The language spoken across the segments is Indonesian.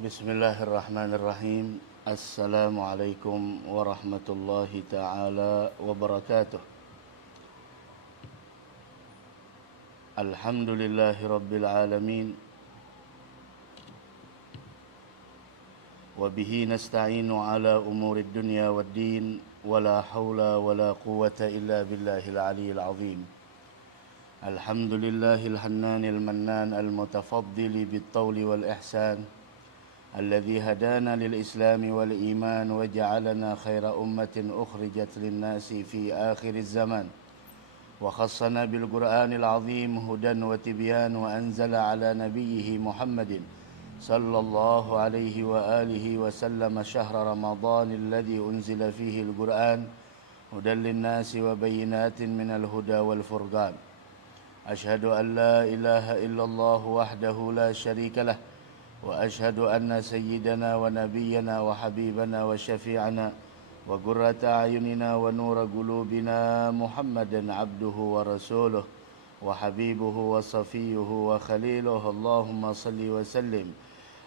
Bismillahirrahmanirrahim. Assalamualaikum warahmatullahi taala wabarakatuh. Alhamdulillahi rabbil alamin. Wa bihi nasta'inu ala umurid dunya waddin. Wala hawla wala quwwata illa billahil aliyyil azim. Alhamdulillahil hannanil mannan al-mutafaddili bit-tawli wal ihsan. الذي هدانا للإسلام والإيمان وجعلنا خير أمة أخرجت للناس في آخر الزمان وخصنا بالقرآن العظيم هدى وتبيان وأنزل على نبيه محمد صلى الله عليه وآله وسلم شهر رمضان الذي أنزل فيه القرآن هدى للناس وبينات من الهدى والفرقان أشهد أن لا إله إلا الله وحده لا شريك له وأشهد أن سيدنا ونبينا وحبيبنا وشفيعنا وقرة أعيننا ونور قلوبنا محمدا عبده ورسوله وحبيبه وصفيه وخليله اللهم صل وسلم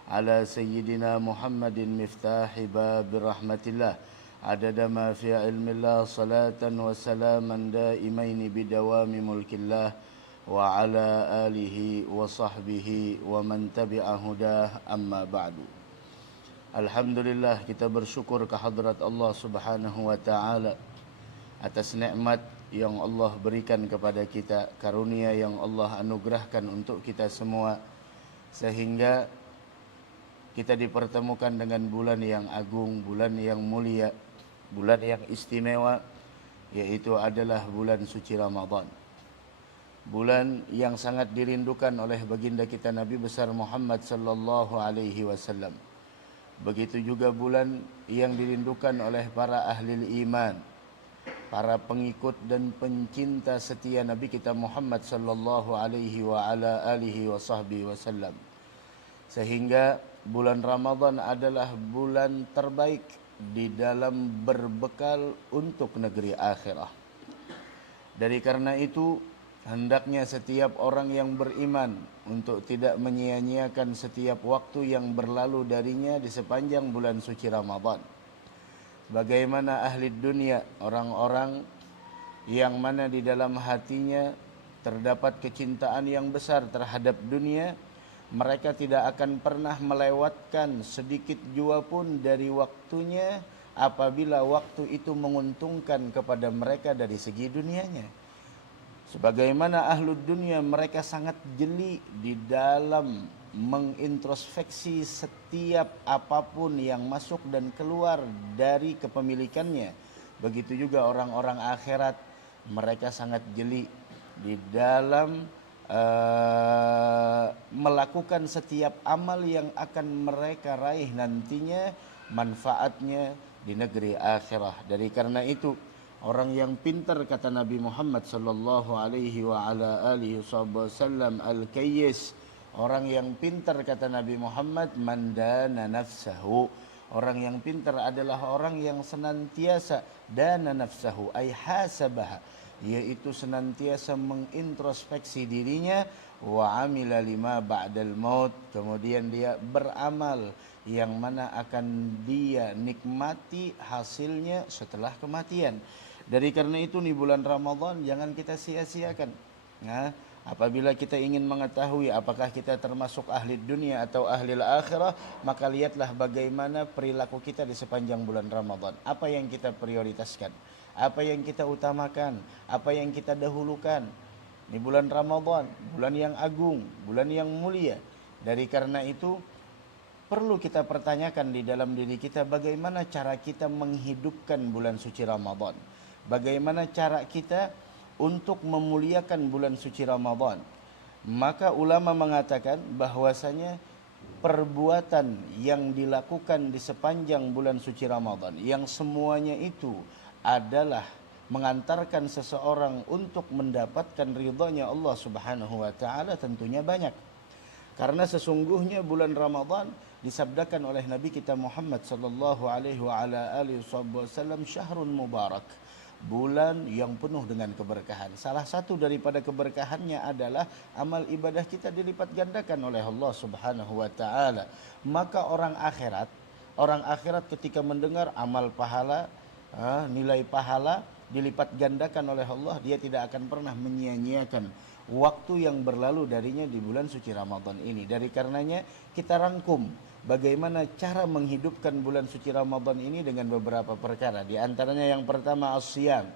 على سيدنا محمد مفتاح باب رحمة الله عدد ما في علم الله صلاة وسلاما دائمين بدوام ملك الله وعلى آله وصحبه ومن تبع هداه أما بعد. Alhamdulillah, kita bersyukur kehadrat Allah Subhanahu wa taala atas nikmat yang Allah berikan kepada kita, karunia yang Allah anugerahkan untuk kita semua, sehingga kita dipertemukan dengan bulan yang agung, bulan yang mulia, bulan yang istimewa, yaitu adalah bulan suci Ramadan. Bulan yang sangat dirindukan oleh baginda kita Nabi besar Muhammad sallallahu alaihi wasallam. Begitu juga bulan yang dirindukan oleh para ahli iman, para pengikut dan pencinta setia Nabi kita Muhammad sallallahu alaihi wa ala alihi wa sahbihi wasallam. Sehingga bulan Ramadan adalah bulan terbaik di dalam berbekal untuk negeri akhirah. Dari karena itu, hendaknya setiap orang yang beriman untuk tidak menyia-nyiakan setiap waktu yang berlalu darinya di sepanjang bulan suci Ramadan. Bagaimana ahli dunia, orang-orang yang mana di dalam hatinya terdapat kecintaan yang besar terhadap dunia, mereka tidak akan pernah melewatkan sedikit jua pun dari waktunya apabila waktu itu menguntungkan kepada mereka dari segi dunianya. Sebagaimana ahlud dunia, mereka sangat jeli di dalam mengintrospeksi setiap apapun yang masuk dan keluar dari kepemilikannya. Begitu juga orang-orang akhirat, mereka sangat jeli di dalam melakukan setiap amal yang akan mereka raih nantinya manfaatnya di negeri akhirah. Dari karena itu, orang yang pintar, kata Nabi Muhammad sallallahu alaihi wa ala alihi wasallam, al-kayyis, orang yang pintar kata Nabi Muhammad, mandana nafsahu, orang yang pintar adalah orang yang senantiasa dana nafsahu ay hasabaha, yaitu senantiasa mengintrospeksi dirinya, wa amila lima ba'dal maut, kemudian dia beramal yang mana akan dia nikmati hasilnya setelah kematian. Dari karena itu, di bulan Ramadan jangan kita sia-siakan. Nah, apabila kita ingin mengetahui apakah kita termasuk ahli dunia atau ahli akhirah, maka lihatlah bagaimana perilaku kita di sepanjang bulan Ramadan. Apa yang kita prioritaskan, apa yang kita utamakan, apa yang kita dahulukan. Di bulan Ramadan, bulan yang agung, bulan yang mulia. Dari karena itu, perlu kita pertanyakan di dalam diri kita, bagaimana cara kita menghidupkan bulan suci Ramadan. Bagaimana cara kita untuk memuliakan bulan suci Ramadan. Maka ulama mengatakan bahwasanya perbuatan yang dilakukan di sepanjang bulan suci Ramadan, yang semuanya itu adalah mengantarkan seseorang untuk mendapatkan ridhanya Allah Subhanahu wa taala, tentunya banyak. Karena sesungguhnya bulan Ramadan disabdakan oleh Nabi kita Muhammad sallallahu alaihi wa ala alihi wasallam, syahrun mubarak, bulan yang penuh dengan keberkahan. Salah satu daripada keberkahannya adalah amal ibadah kita dilipat gandakan oleh Allah Subhanahu wa taala. Maka orang akhirat ketika mendengar amal pahala, nilai pahala dilipat gandakan oleh Allah, dia tidak akan pernah menyia-nyiakan waktu yang berlalu darinya di bulan suci Ramadan ini. Dari karenanya kita rangkum bagaimana cara menghidupkan bulan suci Ramadan ini dengan beberapa perkara. Di antaranya yang pertama as-siyam.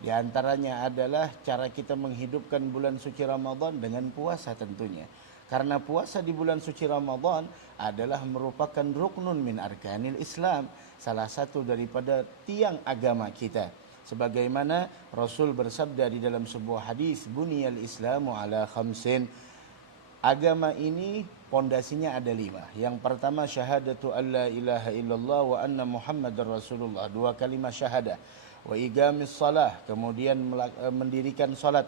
Di antaranya adalah cara kita menghidupkan bulan suci Ramadan dengan puasa tentunya. Karena puasa di bulan suci Ramadan adalah merupakan ruknun min arkanil Islam, salah satu daripada tiang agama kita. Sebagaimana Rasul bersabda di dalam sebuah hadis, buniyal Islamu ala khamsin. Agama ini pondasinya ada 5. Yang pertama syahadatu alla ilaha illallah wa anna muhammadar rasulullah, 2 kalimat syahadah. Wa iqamis salah, kemudian mendirikan salat.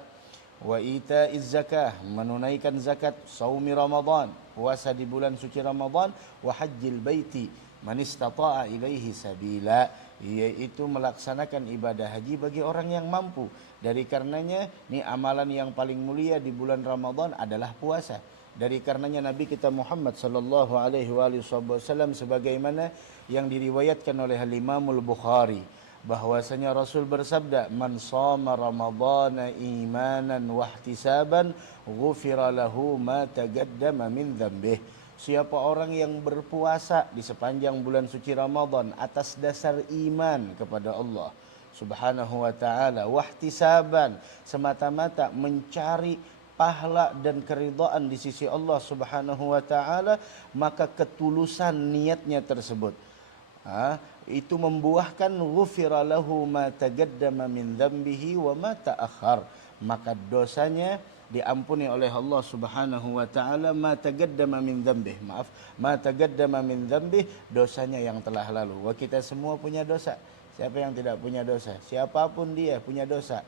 Wa itaiz zakah, menunaikan zakat. Saumi Ramadan, puasa di bulan suci Ramadan. Wa hajjil baiti man istata'a ilaihi sabila, yaitu melaksanakan ibadah haji bagi orang yang mampu. Dari karenanya ini amalan yang paling mulia di bulan Ramadan adalah puasa. Dari karenanya Nabi kita Muhammad sallallahu alaihi wasallam sebagaimana yang diriwayatkan oleh Imamul Bukhari, bahwasanya Rasul bersabda, man shoma ramadhana imanan wahtisaban ghufira lahu ma taqaddama min dzambih. Siapa orang yang berpuasa di sepanjang bulan suci Ramadan atas dasar iman kepada Allah Subhanahu wa taala, wahtisaban, semata-mata mencari pahala dan keridhaan di sisi Allah Subhanahu wa taala, maka ketulusan niatnya tersebut itu membuahkan ghufira lahu ma taqaddama min dzambihi wa ma ta'akhkhar, maka dosanya diampuni oleh Allah Subhanahu wa taala, ma taqaddama min dzambih, ma taqaddama min dzambih, dosanya yang telah lalu. Wah, kita semua punya dosa. Siapa yang tidak punya dosa? Siapapun dia punya dosa.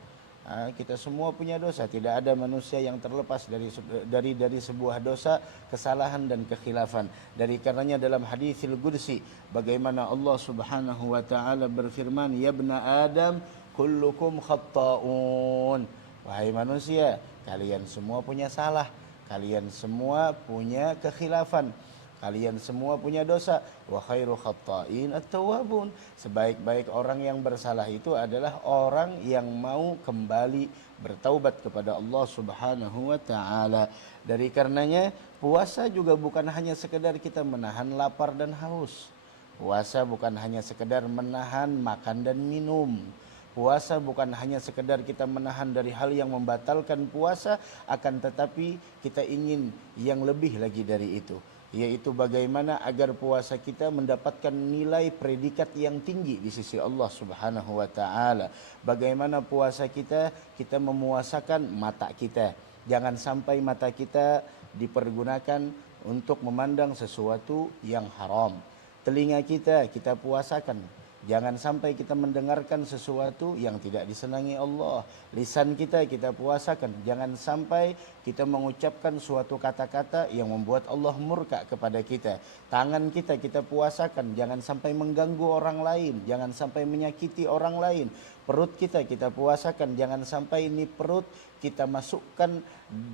Kita semua punya dosa. Tidak ada manusia yang terlepas dari sebuah dosa, kesalahan dan kekhilafan. Dari karenanya dalam haditsil qudsi, bagaimana Allah Subhanahu wa taala berfirman, ya ibna Adam kullukum khatta'un. Wahai manusia, kalian semua punya salah, kalian semua punya kekhilafan, kalian semua punya dosa. Wa khairu khatta'in at-tawwabun. Sebaik-baik orang yang bersalah itu adalah orang yang mau kembali bertaubat kepada Allah Subhanahu wa taala. Dari karenanya puasa juga bukan hanya sekedar kita menahan lapar dan haus. Puasa bukan hanya sekedar menahan makan dan minum. Puasa bukan hanya sekedar kita menahan dari hal yang membatalkan puasa, akan tetapi kita ingin yang lebih lagi dari itu, yaitu bagaimana agar puasa kita mendapatkan nilai predikat yang tinggi di sisi Allah Subhanahu wa taala. Bagaimana puasa kita memuasakan mata kita. Jangan sampai mata kita dipergunakan untuk memandang sesuatu yang haram. Telinga kita puasakan. Jangan sampai kita mendengarkan sesuatu yang tidak disenangi Allah. Lisan kita puasakan. Jangan sampai kita mengucapkan suatu kata-kata yang membuat Allah murka kepada kita. Tangan kita puasakan. Jangan sampai mengganggu orang lain. Jangan sampai menyakiti orang lain. Perut kita puasakan. Jangan sampai ini perut kita masukkan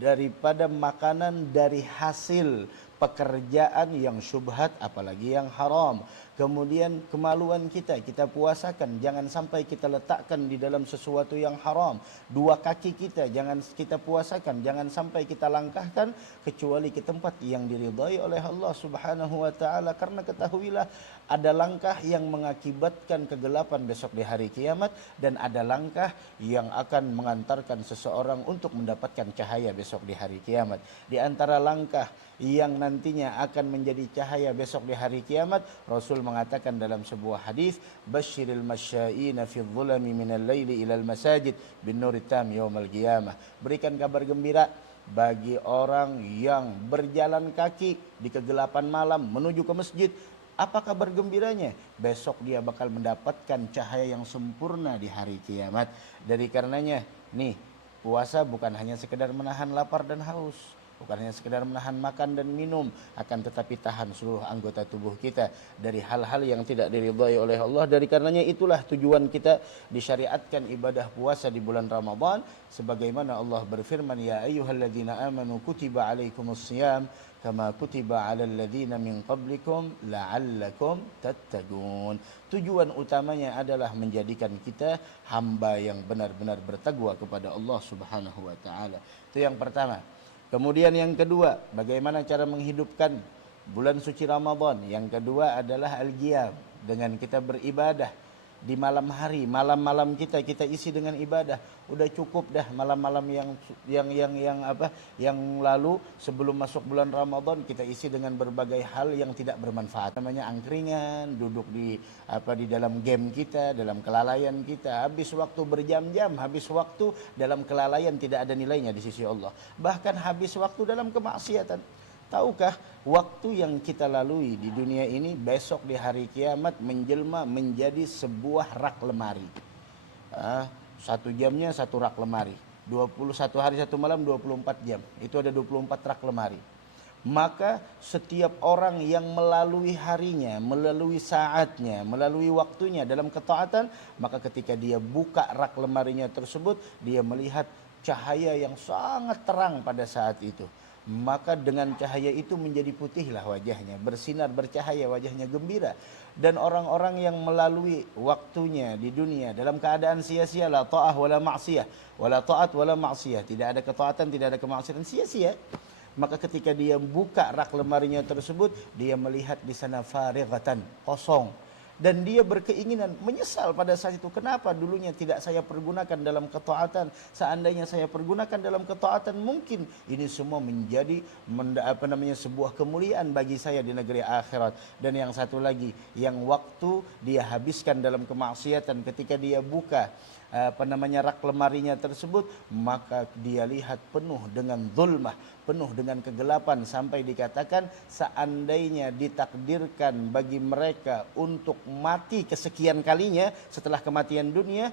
daripada makanan dari hasil pekerjaan yang syubhat, apalagi yang haram. Kemudian kemaluan kita puasakan, jangan sampai kita letakkan di dalam sesuatu yang haram. 2 kaki kita jangan kita puasakan, jangan sampai kita langkahkan kecuali ke tempat yang diridhai oleh Allah Subhanahu wa taala. Karena ketahuilah, ada langkah yang mengakibatkan kegelapan besok di hari kiamat, dan ada langkah yang akan mengantarkan seseorang untuk mendapatkan cahaya besok di hari kiamat. Di antara langkah yang nantinya akan menjadi cahaya besok di hari kiamat, Rasul mengatakan dalam sebuah hadis, basyiril masya'ina fi dhulami minal laili ilal masajid bin nuri tam yaumal qiyamah. Berikan kabar gembira bagi orang yang berjalan kaki di kegelapan malam menuju ke masjid. Apa kabar gembiranya? Besok dia bakal mendapatkan cahaya yang sempurna di hari kiamat. Dari karenanya, nih, puasa bukan hanya sekedar menahan lapar dan haus. bukan hanya sekedar menahan makan dan minum, akan tetapi tahan seluruh anggota tubuh kita dari hal-hal yang tidak diridhai oleh Allah. Dari karenanya itulah tujuan kita disyariatkan ibadah puasa di bulan Ramadan, sebagaimana Allah berfirman, ya ayyuhalladzina amanu kutiba alaikumusiyam kama kutiba 'alal ladzina min qablikum la'allakum tattaqun. Tujuan utamanya adalah menjadikan kita hamba yang benar-benar bertakwa kepada Allah Subhanahu wa taala. Itu yang pertama. Kemudian yang kedua, bagaimana cara menghidupkan bulan suci Ramadan? Yang kedua adalah al-qiyam, dengan kita beribadah di malam hari, malam-malam kita isi dengan ibadah. Udah cukup dah malam-malam yang lalu sebelum masuk bulan Ramadan kita isi dengan berbagai hal yang tidak bermanfaat. Namanya angkringan, duduk di dalam game kita, dalam kelalaian kita, habis waktu berjam-jam, habis waktu dalam kelalaian tidak ada nilainya di sisi Allah. Bahkan habis waktu dalam kemaksiatan. Tahukah waktu yang kita lalui di dunia ini besok di hari kiamat menjelma menjadi sebuah rak lemari. 1 jamnya 1 rak lemari. 21 hari 1 malam 24 jam. Itu ada 24 rak lemari. Maka setiap orang yang melalui harinya, melalui saatnya, melalui waktunya dalam ketaatan, maka ketika dia buka rak lemarinya tersebut, dia melihat cahaya yang sangat terang pada saat itu. Maka dengan cahaya itu menjadi putihlah wajahnya, bersinar, bercahaya, wajahnya gembira. Dan orang-orang yang melalui waktunya di dunia dalam keadaan sia-sia, la ta'ah wala ma'siyah, wala ta'at wala ma'siyah, tidak ada ketaatan, tidak ada kemaksiatan, sia-sia. Maka ketika dia buka rak lemarinya tersebut, dia melihat di sana farighatan, kosong. Dan dia berkeinginan, menyesal pada saat itu. Kenapa dulunya tidak saya pergunakan dalam ketaatan? Seandainya saya pergunakan dalam ketaatan, mungkin ini semua menjadi sebuah kemuliaan bagi saya di negeri akhirat. Dan yang satu lagi, yang waktu dia habiskan dalam kemaksiatan, ketika dia buka rak lemarinya tersebut, maka dia lihat penuh dengan zulmah, penuh dengan kegelapan, sampai dikatakan seandainya ditakdirkan bagi mereka untuk mati kesekian kalinya setelah kematian dunia,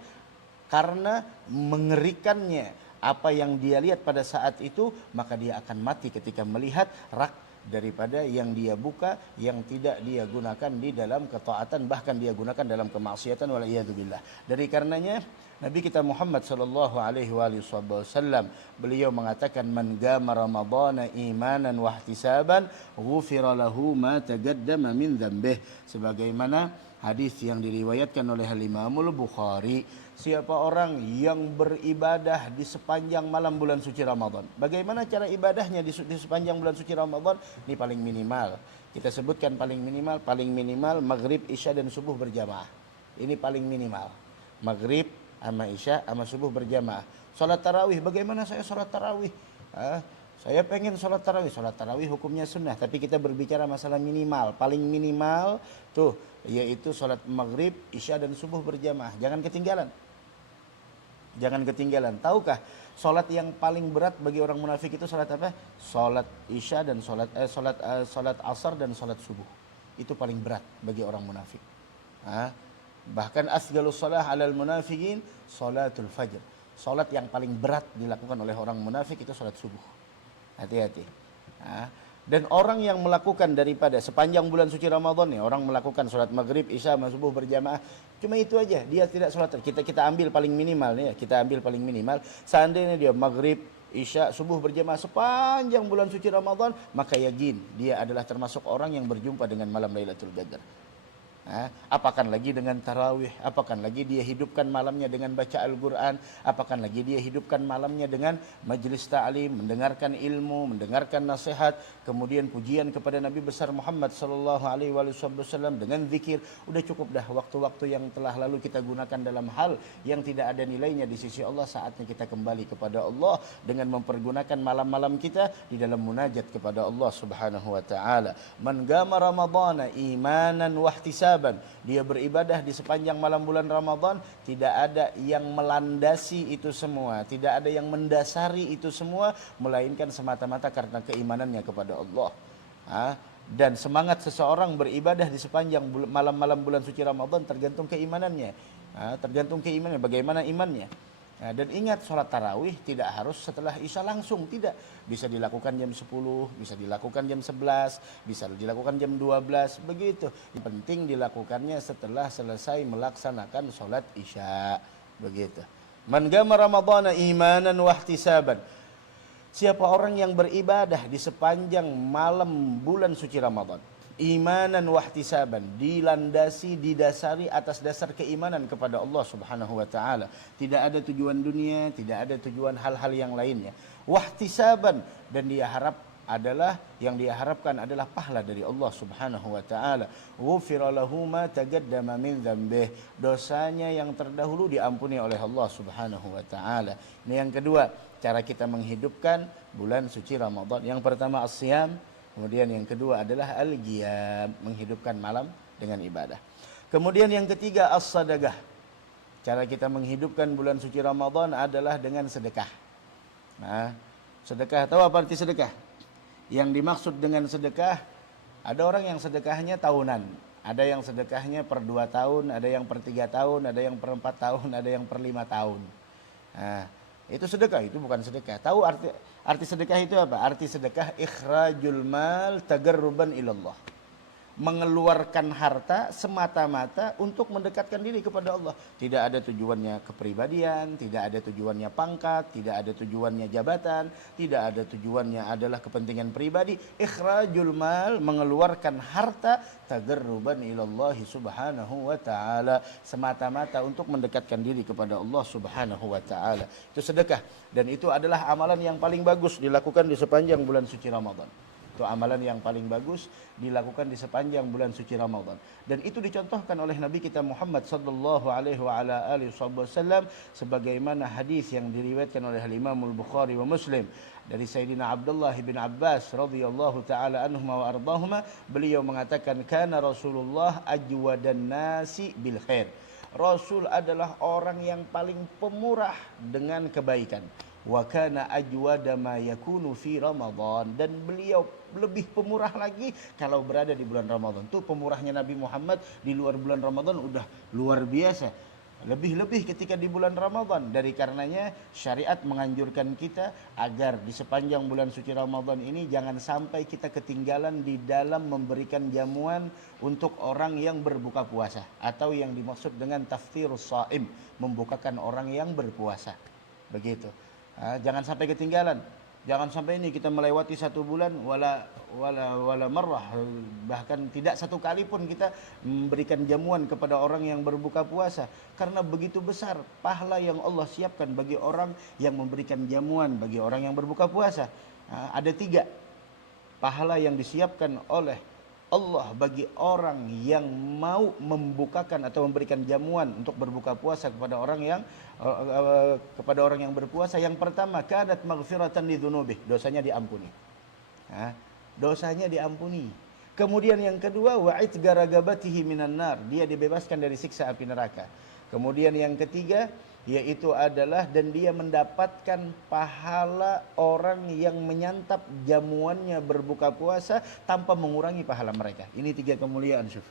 karena mengerikannya apa yang dia lihat pada saat itu, maka dia akan mati ketika melihat rak daripada yang dia buka, yang tidak dia gunakan di dalam ketaatan, bahkan dia gunakan dalam kemaksiatan, waliyadzubillah. Dari karenanya Nabi kita Muhammad sallallahu alaihi wasallam beliau mengatakan, man qama ramadhana imanan wa ihtisaban ghufira lahu ma taqaddama min dzambih, sebagaimana hadis yang diriwayatkan oleh Imam Bukhari. Siapa orang yang beribadah di sepanjang malam bulan suci Ramadan. Bagaimana cara ibadahnya di sepanjang bulan suci Ramadan? Ini paling minimal. Kita sebutkan paling minimal maghrib, isya dan subuh berjamaah. Ini paling minimal. Maghrib sama isya sama subuh berjamaah. Salat tarawih, bagaimana saya salat tarawih? Saya pengen salat tarawih. Salat tarawih hukumnya sunnah, tapi kita berbicara masalah minimal. Paling minimal tuh yaitu salat maghrib, isya dan subuh berjamaah. Jangan ketinggalan. Jangan ketinggalan. Tahukah salat yang paling berat bagi orang munafik itu salat apa? Salat isya dan salat asar dan salat subuh. Itu paling berat bagi orang munafik. Bahkan asgalus salah 'alal munafiqin salatul fajr. Salat yang paling berat dilakukan oleh orang munafik itu salat subuh. Hati-hati. Dan orang yang melakukan daripada sepanjang bulan suci Ramadan nih, orang melakukan salat maghrib, isya, subuh berjamaah, cuma itu aja, dia tidak salat. Kita ambil paling minimal nih ya, kita ambil paling minimal. Seandainya dia maghrib, isya, subuh berjamaah sepanjang bulan suci Ramadan, maka yakin dia adalah termasuk orang yang berjumpa dengan malam Lailatul Qadar. Apakan lagi dengan tarawih, apakan lagi dia hidupkan malamnya dengan baca Al-Quran, apakan lagi dia hidupkan malamnya dengan majlis ta'lim, mendengarkan ilmu, mendengarkan nasihat, kemudian pujian kepada Nabi besar Muhammad sallallahu alaihi wasallam dengan zikir. Udah cukup dah waktu-waktu yang telah lalu kita gunakan dalam hal yang tidak ada nilainya di sisi Allah. Saatnya kita kembali kepada Allah dengan mempergunakan malam-malam kita di dalam munajat kepada Allah Subhanahu wa taala. Man qama ramadhana imanan wa ihtisaban, dia beribadah di sepanjang malam bulan Ramadan, tidak ada yang melandasi itu semua, tidak ada yang mendasari itu semua, melainkan semata-mata karena keimanannya kepada Allah. Dan semangat seseorang beribadah di sepanjang malam-malam bulan suci Ramadan tergantung keimanannya. Tergantung keimanannya, bagaimana imannya. Nah, dan ingat sholat tarawih tidak harus setelah isya langsung, tidak. Bisa dilakukan jam 10, bisa dilakukan jam 11, bisa dilakukan jam 12, begitu. Yang penting dilakukannya setelah selesai melaksanakan sholat isya, begitu. Man gama ramadhana imanan wahtisaban. Siapa orang yang beribadah di sepanjang malam bulan suci Ramadan, imanan wahtisaban, didasari atas dasar keimanan kepada Allah Subhanahu wa taala. Tidak ada tujuan dunia, tidak ada tujuan hal-hal yang lainnya. Wahtisaban, dan yang dia harapkan adalah pahala dari Allah Subhanahu wa taala. Ghufira lahu ma taqaddama min dzambih. Dosanya yang terdahulu diampuni oleh Allah Subhanahu wa taala. Ini yang kedua, cara kita menghidupkan bulan suci Ramadan. Yang pertama as-siyam. Kemudian yang kedua adalah al-qiyam, menghidupkan malam dengan ibadah. Kemudian yang ketiga as-sadaqah. Cara kita menghidupkan bulan suci Ramadan adalah dengan sedekah. Nah, sedekah, tahu apa arti sedekah? Yang dimaksud dengan sedekah, ada orang yang sedekahnya tahunan, ada yang sedekahnya per 2 tahun, ada yang per 3 tahun, ada yang per 4 tahun, ada yang per 5 tahun. Nah, itu sedekah, itu bukan sedekah. Tahu arti sedekah itu apa? Arti sedekah ikhrajul mal tagarruban ilallah. Mengeluarkan harta semata-mata untuk mendekatkan diri kepada Allah. Tidak ada tujuannya kepribadian, tidak ada tujuannya pangkat, tidak ada tujuannya jabatan, tidak ada tujuannya adalah kepentingan pribadi. Ikhrajul mal, mengeluarkan harta tagarruban ilallah subhanahu wa ta'ala, semata-mata untuk mendekatkan diri kepada Allah subhanahu wa ta'ala. Itu sedekah, dan itu adalah amalan yang paling bagus dilakukan di sepanjang bulan suci Ramadan. Itu amalan yang paling bagus dilakukan di sepanjang bulan suci Ramadan. Dan itu dicontohkan oleh Nabi kita Muhammad sallallahu alaihi wa ala alihi wasallam sebagaimana hadis yang diriwayatkan oleh Imam Al-Bukhari wa Muslim dari Sayyidina Abdullah bin Abbas radhiyallahu taala anhuma wa ardahuma. Beliau mengatakan, kana Rasulullah ajwadan nasi bil khair. Rasul adalah orang yang paling pemurah dengan kebaikan. Wa kana ajwada ma yakunu fi Ramadan, dan beliau lebih pemurah lagi kalau berada di bulan Ramadan. Tuh pemurahnya Nabi Muhammad di luar bulan Ramadan udah luar biasa. Lebih-lebih ketika di bulan Ramadan. Dari karenanya syariat menganjurkan kita agar di sepanjang bulan suci Ramadan ini jangan sampai kita ketinggalan di dalam memberikan jamuan untuk orang yang berbuka puasa, atau yang dimaksud dengan taftirus shaim, membukakan orang yang berpuasa. Begitu. Jangan sampai ketinggalan. Jangan sampai ini kita melewati 1 bulan wala marrah, bahkan tidak 1 kali pun kita memberikan jamuan kepada orang yang berbuka puasa, karena begitu besar pahala yang Allah siapkan bagi orang yang memberikan jamuan bagi orang yang berbuka puasa. Ada 3 pahala yang disiapkan oleh Allah bagi orang yang mau membukakan atau memberikan jamuan untuk berbuka puasa kepada orang yang berpuasa. Yang pertama, kanat maghfiratan lidzunubi, dosanya diampuni. Dosanya diampuni. Kemudian yang kedua, wa'id garagabatihi minan nar, dia dibebaskan dari siksa api neraka. Kemudian yang ketiga, yaitu adalah dan dia mendapatkan pahala orang yang menyantap jamuannya berbuka puasa tanpa mengurangi pahala mereka. Ini 3 kemuliaan, Syuf.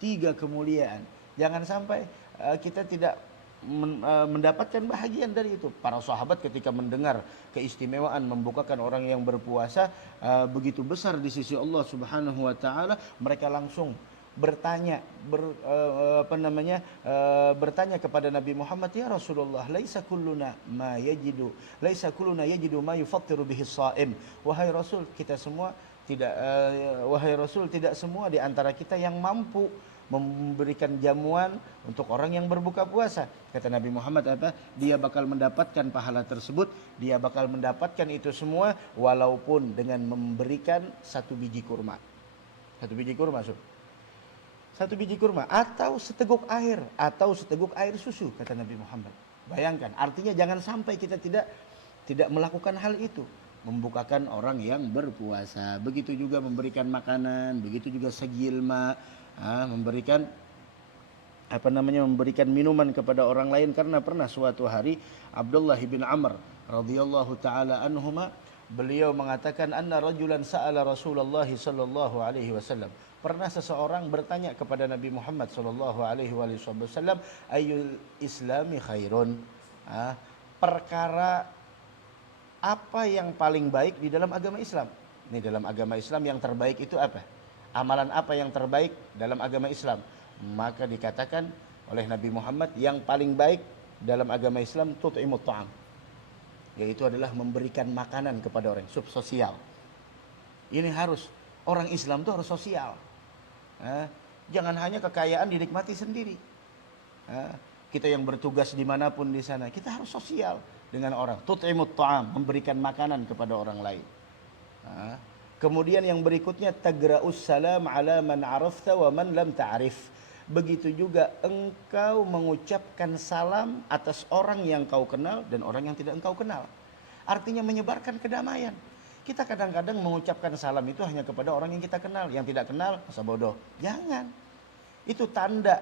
3 kemuliaan. Jangan sampai kita tidak mendapatkan bahagian dari itu. Para sahabat ketika mendengar keistimewaan membukakan orang yang berpuasa begitu besar di sisi Allah Subhanahu wa taala, mereka langsung bertanya kepada Nabi Muhammad, ya Rasulullah, laisa kulluna yajidu ma yufattiru bihi shaim. Wahai Rasul, tidak semua di antara kita yang mampu memberikan jamuan untuk orang yang berbuka puasa. Kata Nabi Muhammad apa? Dia bakal mendapatkan pahala tersebut, dia bakal mendapatkan itu semua walaupun dengan memberikan 1 biji kurma. 1 biji kurma, Sob. 1 biji kurma atau seteguk air susu, kata Nabi Muhammad. Bayangkan, artinya jangan sampai kita tidak melakukan hal itu, membukakan orang yang berpuasa. Begitu juga memberikan makanan, begitu juga segilma, memberikan minuman kepada orang lain. Karena pernah suatu hari Abdullah bin Amr radhiyallahu taala anhuma, beliau mengatakan, anna rajulan sa'ala Rasulullah sallallahu alaihi wasallam. Pernah seseorang bertanya kepada Nabi Muhammad sallallahu alaihi wasallam, ayyul islami khairun? perkara apa yang paling baik di dalam agama Islam. Ini dalam agama Islam yang terbaik itu apa? Amalan apa yang terbaik dalam agama Islam? Maka dikatakan oleh Nabi Muhammad yang paling baik dalam agama Islam tut'imut ta'am, yaitu adalah memberikan makanan kepada orang, sosial. Ini harus, orang Islam itu harus sosial. Jangan hanya kekayaan dinikmati sendiri. Kita yang bertugas dimanapun di sana, kita harus sosial dengan orang. Tut'imut ta'am, memberikan makanan kepada orang lain. Kemudian yang berikutnya tagra'us salam ala man arafta wa man lam ta'rif. Begitu juga engkau mengucapkan salam atas orang yang kau kenal dan orang yang tidak engkau kenal. Artinya menyebarkan kedamaian. Kita kadang-kadang mengucapkan salam itu hanya kepada orang yang kita kenal, yang tidak kenal masa bodoh. Jangan. Itu tanda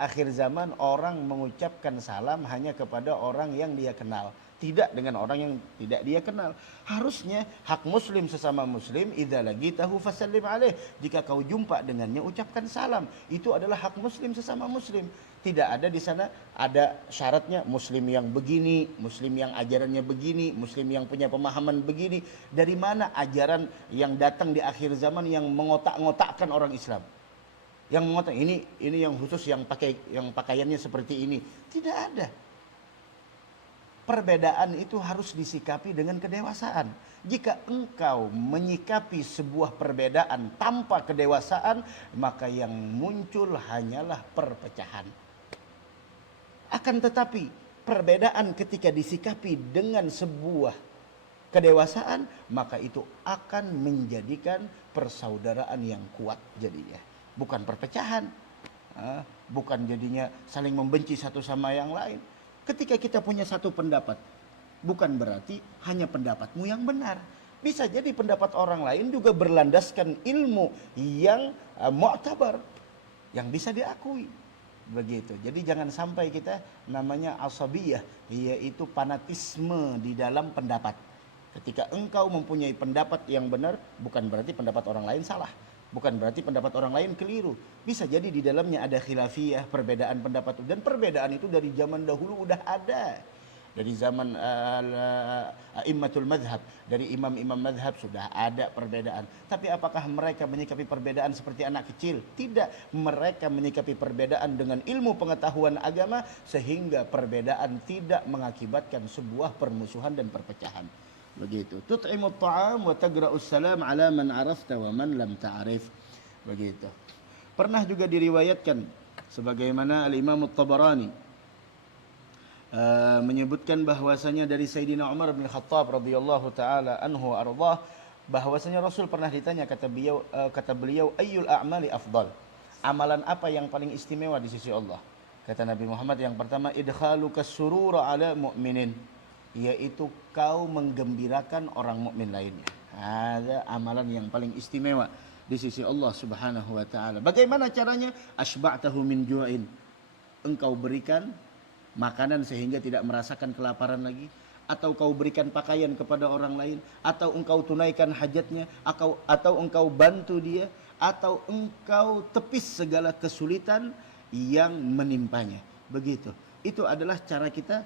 akhir zaman, orang mengucapkan salam hanya kepada orang yang dia kenal, tidak dengan orang yang tidak dia kenal. Harusnya hak muslim sesama muslim, idza laqitahu fasallim alaih. Jika kau jumpa dengannya ucapkan salam. Itu adalah hak muslim sesama muslim. Tidak ada di sana ada syaratnya muslim yang begini, muslim yang ajarannya begini, muslim yang punya pemahaman begini. Dari mana ajaran yang datang di akhir zaman yang mengotak-ngotakkan orang Islam? Yang mengotak ini yang khusus yang pakaiannya seperti ini. Tidak ada. Perbedaan itu harus disikapi dengan kedewasaan. Jika engkau menyikapi sebuah perbedaan tanpa kedewasaan, maka yang muncul hanyalah perpecahan. Akan tetapi, perbedaan ketika disikapi dengan sebuah kedewasaan, maka itu akan menjadikan persaudaraan yang kuat jadinya. Bukan perpecahan, bukan jadinya saling membenci satu sama yang lain. Ketika kita punya satu pendapat, bukan berarti hanya pendapatmu yang benar. Bisa jadi pendapat orang lain juga berlandaskan ilmu yang mu'tabar, yang bisa diakui. Begitu. Jadi jangan sampai kita namanya asabiyah, yaitu fanatisme di dalam pendapat. Ketika engkau mempunyai pendapat yang benar, bukan berarti pendapat orang lain salah. Bukan berarti pendapat orang lain keliru. Bisa jadi di dalamnya ada khilafiyah, perbedaan pendapat. Dan perbedaan itu dari zaman dahulu udah ada. Dari zaman a'immatul madhab, dari imam-imam madhab sudah ada perbedaan. Tapi apakah mereka menyikapi perbedaan seperti anak kecil? Tidak. Mereka menyikapi perbedaan dengan ilmu pengetahuan agama, sehingga perbedaan tidak mengakibatkan sebuah permusuhan dan perpecahan. Begitu. Tut'imut ta'am wa tagra'us salam ala man arafta wa man lam ta'rif. Begitu. Pernah juga diriwayatkan sebagaimana Al-Imam At-Tabarani menyebutkan bahwasanya dari Sayyidina Umar bin Khattab radhiyallahu taala anhu ardah, bahwasanya Rasul pernah ditanya, kata beliau ayyul a'mali afdal, amalan apa yang paling istimewa di sisi Allah? Kata Nabi Muhammad, yang pertama idkhalukas surura ala mu'minin, yaitu kau menggembirakan orang mukmin lainnya. Ada amalan yang paling istimewa di sisi Allah Subhanahu wa taala. Bagaimana caranya? Asba'tahu min ju'in, engkau berikan makanan sehingga tidak merasakan kelaparan lagi, atau kau berikan pakaian kepada orang lain, atau engkau tunaikan hajatnya, atau engkau bantu dia, atau engkau tepis segala kesulitan yang menimpanya. Begitu. Itu adalah cara kita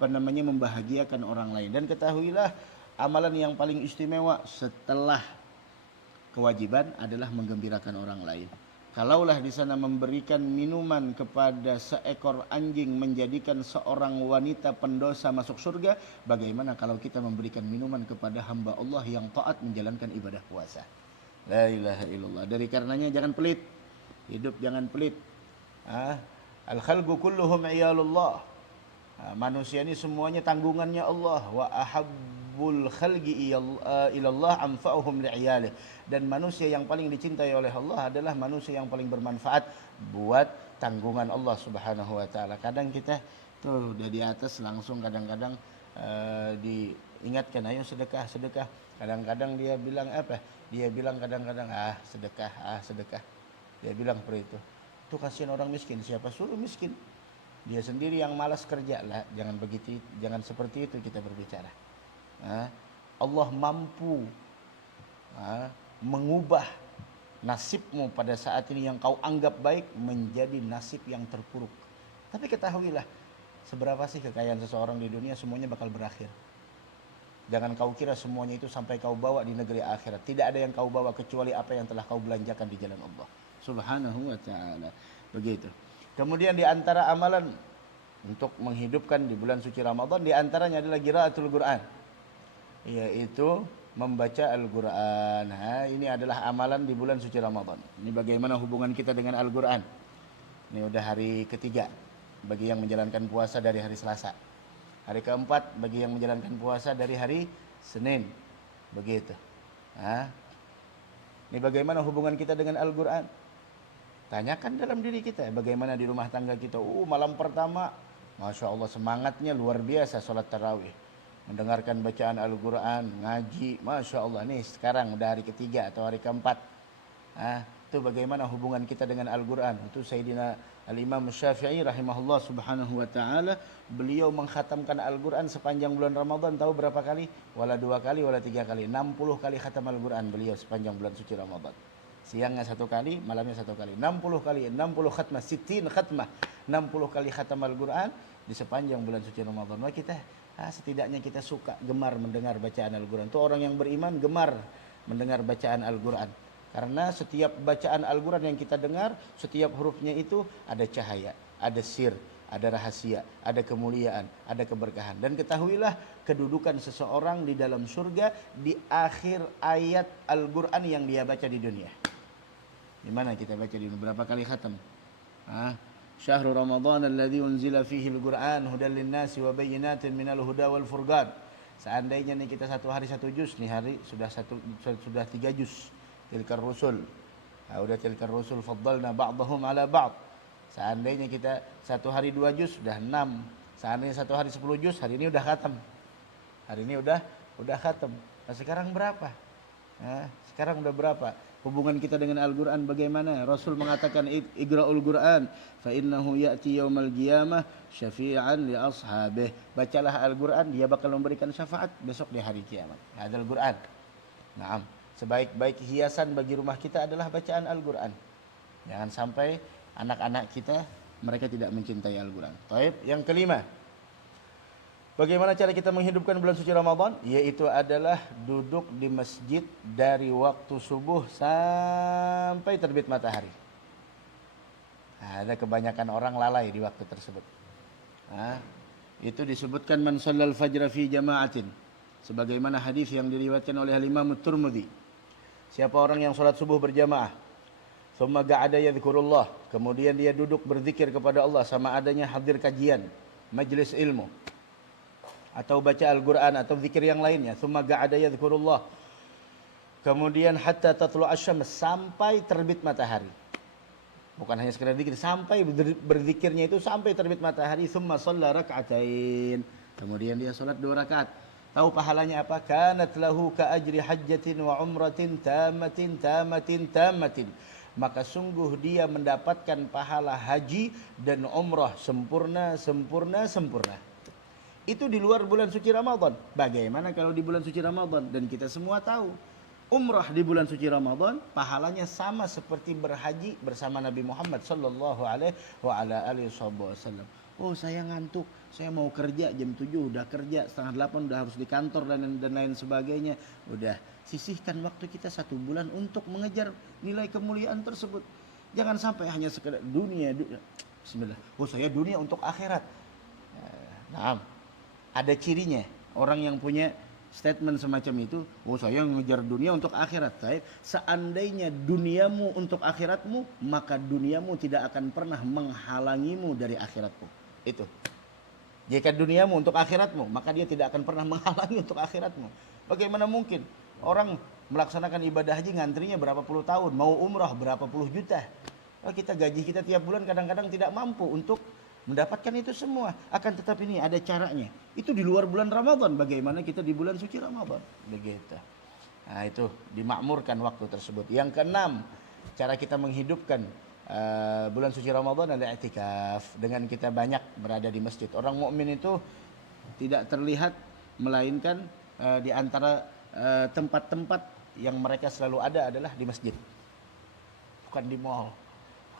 membahagiakan orang lain. Dan ketahuilah, amalan yang paling istimewa setelah kewajiban adalah menggembirakan orang lain. Kalaulah di sana memberikan minuman kepada seekor anjing menjadikan seorang wanita pendosa masuk surga, bagaimana kalau kita memberikan minuman kepada hamba Allah yang taat menjalankan ibadah puasa? La ilaha illallah. Dari karenanya jangan pelit. Hidup jangan pelit. Al-khalqu kulluhum iyalullah. Manusia ini semuanya tanggungannya Allah. Wa ahabbul khalqi ilallah anfa'uhum li'iyalih. Dan manusia yang paling dicintai oleh Allah adalah manusia yang paling bermanfaat buat tanggungan Allah Subhanahu wa taala. Kadang kita tuh udah di atas langsung kadang-kadang diingatkan ayo sedekah. Kadang-kadang dia bilang apa? Dia bilang kadang-kadang sedekah. Dia bilang seperti itu. Itu kasihan orang miskin, siapa suruh miskin? Dia sendiri yang malas kerja lah. Jangan begitu, jangan seperti itu kita berbicara. Allah mampu mengubah nasibmu pada saat ini yang kau anggap baik menjadi nasib yang terpuruk. Tapi ketahuilah, Seberapa sih kekayaan seseorang di dunia? Semuanya bakal berakhir. Jangan kau kira semuanya itu sampai kau bawa di negeri akhirat. Tidak ada yang kau bawa kecuali apa yang telah kau belanjakan di jalan Allah Subhanahu wa ta'ala. Begitu. Kemudian di antara amalan untuk menghidupkan di bulan suci Ramadan, di antaranya adalah qiraatul Quran, yaitu membaca Al-Quran. Ini adalah amalan di bulan suci Ramadan. Ini bagaimana hubungan kita dengan Al-Quran. Ini udah hari ketiga bagi yang menjalankan puasa dari hari Selasa. Hari keempat bagi yang menjalankan puasa dari hari Senin. Begitu. Ini bagaimana hubungan kita dengan Al-Quran. Tanyakan dalam diri kita, bagaimana di rumah tangga kita. Malam pertama, Masya Allah semangatnya luar biasa sholat tarawih. Mendengarkan bacaan Al-Quran, ngaji, Masya Allah. Nih sekarang udah hari ketiga atau hari keempat. Itu bagaimana hubungan kita dengan Al-Quran. Itu Sayyidina Al-Imam Syafi'i rahimahullah subhanahu wa ta'ala. Beliau mengkhatamkan Al-Quran sepanjang bulan Ramadan. Tahu berapa kali? Wala 2 kali, wala 3 kali. 60 kali khatam Al-Quran beliau sepanjang bulan suci Ramadan. Siangnya 1 kali, malamnya 1 kali. 60 kali, 60 khatmah, 60 khatmah. 60 kali khatam Al-Quran di sepanjang bulan suci Ramadan. Wah kita, setidaknya kita suka, gemar mendengar bacaan Al-Quran. Itu orang yang beriman gemar mendengar bacaan Al-Quran. Karena setiap bacaan Al-Quran yang kita dengar, setiap hurufnya itu ada cahaya, ada sir, ada rahasia, ada kemuliaan, ada keberkahan. Dan ketahuilah kedudukan seseorang di dalam surga di akhir ayat Al-Quran yang dia baca di dunia. Di mana kita baca di dunia? Berapa kali khatam? Syahrul Ramadan alladzi unzila fihi al-Qur'an hudan lin-nasi wa bayyinatin minal huda wal furqan. Seandainya nih kita 1 hari 1 juz, nih hari sudah 3 juz. Tilkar rusul. Udah tilkar rusul faddalna ba'dahum ala ba'd. Seandainya kita 1 hari 2 juz sudah 6. Seandainya 1 hari 10 juz, hari ini udah khatam. Hari ini udah khatam. Nah, sekarang berapa? Sekarang udah berapa? Hubungan kita dengan Al-Quran bagaimana? Rasul mengatakan igra'ul Quran fa innahu ya'ti yaumal qiyamah syafi'an li ashabih. Bacalah Al-Quran, dia bakal memberikan syafaat besok di hari kiamat. Hadzal Quran. Naam. Sebaik-baik hiasan bagi rumah kita adalah bacaan Al-Quran. Jangan sampai anak-anak kita mereka tidak mencintai Al-Quran. Baik, yang kelima. Bagaimana cara kita menghidupkan bulan suci Ramadan? Yaitu adalah duduk di masjid dari waktu subuh sampai terbit matahari. Ada kebanyakan orang lalai di waktu tersebut. Itu disebutkan man shallal fajra fi jama'atin. Sebagaimana hadis yang diriwayatkan oleh Imam At-Tirmidzi. Siapa orang yang sholat subuh berjamaah, thumma qa'ada yadhkurullah, kemudian dia duduk berzikir kepada Allah, sama adanya hadir kajian, majlis ilmu, atau baca Al-Quran atau zikir yang lainnya, thumma qa'ada yadhkurullah, kemudian hatta tatlu asyams, sampai terbit matahari. Bukan hanya sekedar zikir, sampai berzikirnya itu sampai terbit matahari. Thumma shalla rak'atain, kemudian dia sholat 2 rakaat. Tahu pahalanya apa? Kanat lahu ka ajri hajjatin wa umratin tamatin. Maka sungguh dia mendapatkan pahala haji dan umrah sempurna. Itu di luar bulan suci Ramadan. Bagaimana kalau di bulan suci Ramadan? Dan kita semua tahu, umrah di bulan suci Ramadan pahalanya sama seperti berhaji bersama Nabi Muhammad sallallahu alaihi wasallam. Oh, saya ngantuk, saya mau kerja jam 7 udah kerja, setengah 8 udah harus di kantor dan lain sebagainya. Udah sisihkan waktu kita 1 bulan untuk mengejar nilai kemuliaan tersebut. Jangan sampai hanya sekedar dunia. Bismillah. Oh, saya dunia untuk akhirat. Nah, ada cirinya. Orang yang punya statement semacam itu, oh saya mengejar dunia untuk akhirat. Seandainya duniamu untuk akhiratmu, maka duniamu tidak akan pernah menghalangimu dari akhiratmu. Itu. Jika duniamu untuk akhiratmu, maka dia tidak akan pernah menghalangi untuk akhiratmu. Bagaimana mungkin orang melaksanakan ibadah haji ngantrinya berapa puluh tahun, mau umrah berapa puluh juta. Kita gaji kita tiap bulan kadang-kadang tidak mampu untuk mendapatkan itu semua. Akan tetapi ini ada caranya. Itu di luar bulan Ramadan. Bagaimana kita di bulan suci Ramadan? Begitu. Nah, itu dimakmurkan waktu tersebut. Yang keenam, cara kita menghidupkan bulan suci Ramadan adalah i'tikaf, dengan kita banyak berada di masjid. Orang mukmin itu tidak terlihat melainkan di antara tempat-tempat yang mereka selalu ada adalah di masjid. Bukan di mall,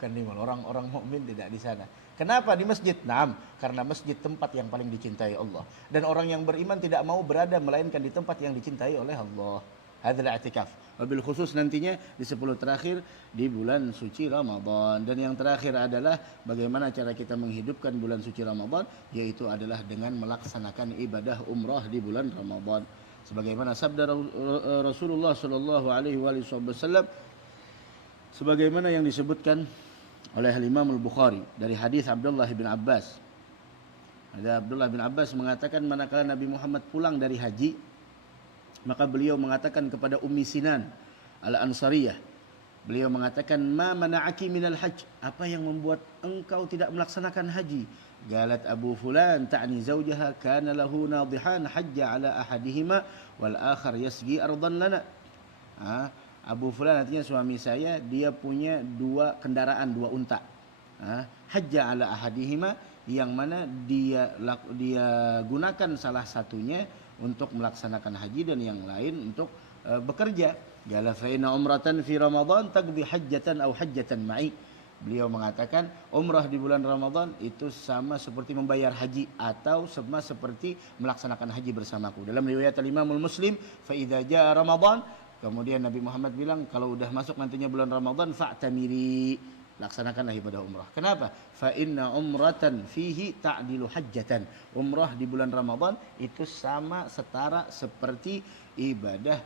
Bukan di mall. Orang-orang mukmin tidak di sana. Kenapa di masjid? Naam, karena masjid tempat yang paling dicintai Allah. Dan orang yang beriman tidak mau berada melainkan di tempat yang dicintai oleh Allah. Hadzal i'tikaf. Wabil khusus nantinya di 10 terakhir di bulan suci Ramadan. Dan yang terakhir adalah bagaimana cara kita menghidupkan bulan suci Ramadan, yaitu adalah dengan melaksanakan ibadah umrah di bulan Ramadan. Sebagaimana sabda Rasulullah sallallahu alaihi wasallam, sebagaimana yang disebutkan oleh Imam Al-Bukhari dari hadis Abdullah bin Abbas. Ada Abdullah bin Abbas mengatakan, manakala Nabi Muhammad pulang dari haji, maka beliau mengatakan kepada Ummi Sinan Al-Ansariyah, beliau mengatakan, ma mana'aki minal hajj, apa yang membuat engkau tidak melaksanakan haji? Galat Abu Fulan ta'ni zawjaha kana lahu nadihan hajja ala ahadihima wal akhar yasgi ardan lana. Abu Fulan artinya suami saya, dia punya 2 kendaraan, 2 unta. Hajja ala ahadihima, yang mana dia gunakan salah satunya untuk melaksanakan haji dan yang lain untuk bekerja. Qala fa inna umratan fi Ramadan taqdi hajjatan aw hajjatan ma'i. Beliau mengatakan umrah di bulan Ramadan itu sama seperti membayar haji atau sama seperti melaksanakan haji bersamaku. Dalam riwayat Imamul Muslim, fa idza jaa Ramadan, kemudian Nabi Muhammad bilang, kalau udah masuk nantinya bulan Ramadan, fa'tamiri, laksanakanlah ibadah umrah. Kenapa? Fa inna umratan fihi ta'dilu hajjatan. Umrah di bulan Ramadan itu sama setara seperti ibadah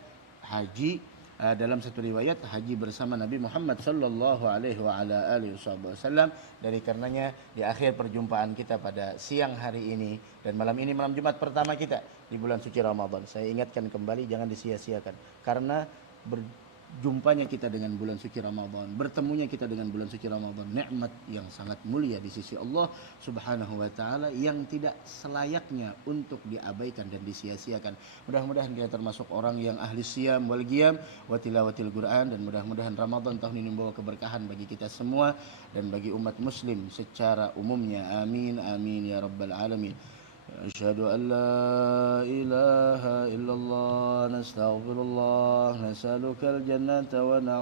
haji. Dalam satu riwayat, haji bersama Nabi Muhammad sallallahu alaihi wa ala alihi wasallam. Dari karenanya di akhir perjumpaan kita pada siang hari ini dan malam ini, malam Jumat pertama kita di bulan suci Ramadan, saya ingatkan kembali, jangan disia-siakan. Karena berjumpanya kita dengan bulan suci Ramadan, bertemunya kita dengan bulan suci Ramadan, nikmat yang sangat mulia di sisi Allah Subhanahu wa taala yang tidak selayaknya untuk diabaikan dan disia-siakan. Mudah-mudahan kita termasuk orang yang ahli siyam wal qiyam wa tilawatil Quran, dan mudah-mudahan Ramadan tahun ini membawa keberkahan bagi kita semua dan bagi umat muslim secara umumnya. Amin amin ya rabbal alamin. أشهد أن لا إله إلا الله نستغفر الله نسألك الجنة ونعوذ